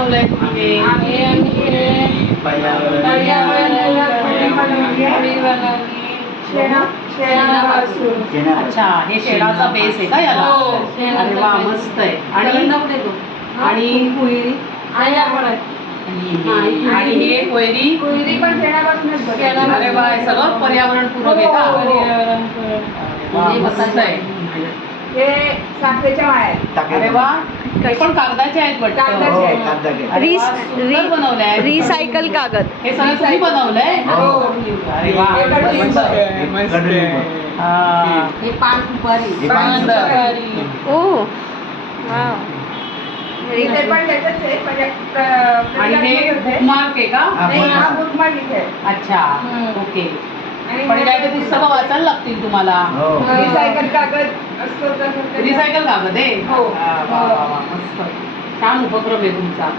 बनवलंय तुम्ही हे? हे शेणापासून शेणापासून. अच्छा हे शेणाचा बेस आहे का याला? हो, अरे शेणाचा वा बेस. मस्त आहे. आणि हे कोयरी. कोयरी. पण शेणापासूनच बनवली. अरे वा हे सगळं पर्यावरण पूरक आहे का? हो, वा, मस्त आहे. हे साखरेच्या वाळ्या अरे वा. हे पण कागदाचे आहेत कागदाचे हो, आहेत. अरे रि- बनवलंय रिसायकल कागद हे सगळं तुम्ही बनवलंय हो. अरे वा हे कडुलिंब. मस्त आहे. कडुलिंब. हा. हे पान सुपारी हे पान सुपारी. सुपारी. ओ वाव व्हेरी इथे गुड पण त्याचंच आहे म्हणजे आणि हे होते. बुकमार्क आहे का हा, नाही, हा bookmark. bookmark इथे आहे. अच्छा हम्म. ओके आणि पण काय ते हे- पुस्तकं वाचायला लागतील तुम्हाला. हो. रिसायकल कागद असतो तसं ते- रिसायकल कागद आहे? हो. वा, वा, वा, वा, मस्त. छान उपक्रम आहे तुमचा.